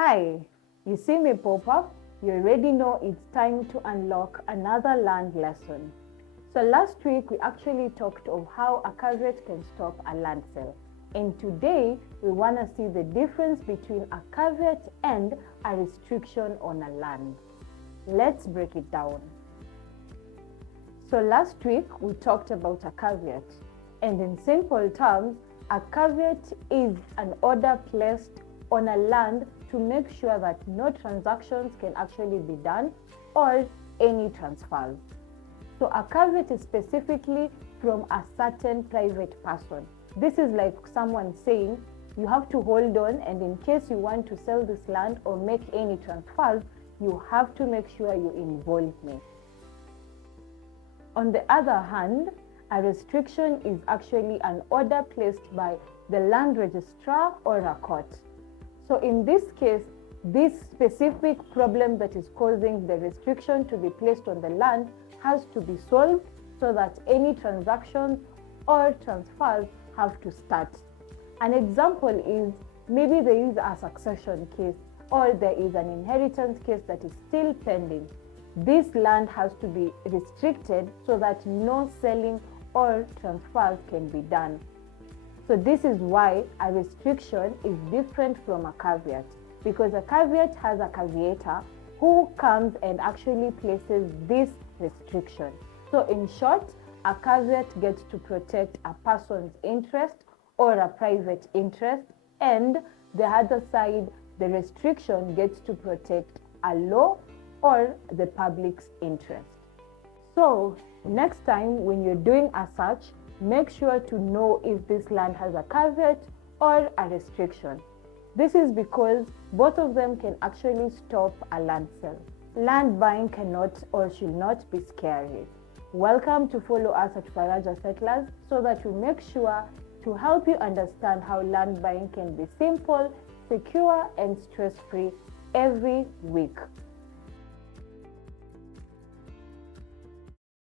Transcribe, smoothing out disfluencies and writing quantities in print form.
Hi, you see me pop up? You already know it's time to unlock another land lesson. So last week we actually talked of how a caveat can stop a land sale. And today we want to see the difference between a caveat and a restriction on a land. Let's break it down. So last week we talked about a caveat, and in simple terms, a caveat is an order placed on a land to make sure that no transactions can actually be done or any transfers. So a caveat is specifically from a certain private person. This is like someone saying, you have to hold on, and in case you want to sell this land or make any transfers, you have to make sure you involve me. On the other hand, a restriction is actually an order placed by the land registrar or a court. So in this case, this specific problem that is causing the restriction to be placed on the land has to be solved so that any transactions or transfers have to start. An example is maybe there is a succession case or there is an inheritance case that is still pending. This land has to be restricted so that no selling or transfers can be done. So this is why a restriction is different from a caveat, because a caveat has a caveator who comes and actually places this restriction. So in short, a caveat gets to protect a person's interest or a private interest, and the other side, the restriction gets to protect a law or the public's interest. So next time when you're doing a search, make sure to know if this land has a caveat or a restriction. This is because both of them can actually stop a land sale. Land buying cannot or should not be scary. Welcome to follow us at Faraja Settlers so that we make sure to help you understand how land buying can be simple, secure, and stress-free every week.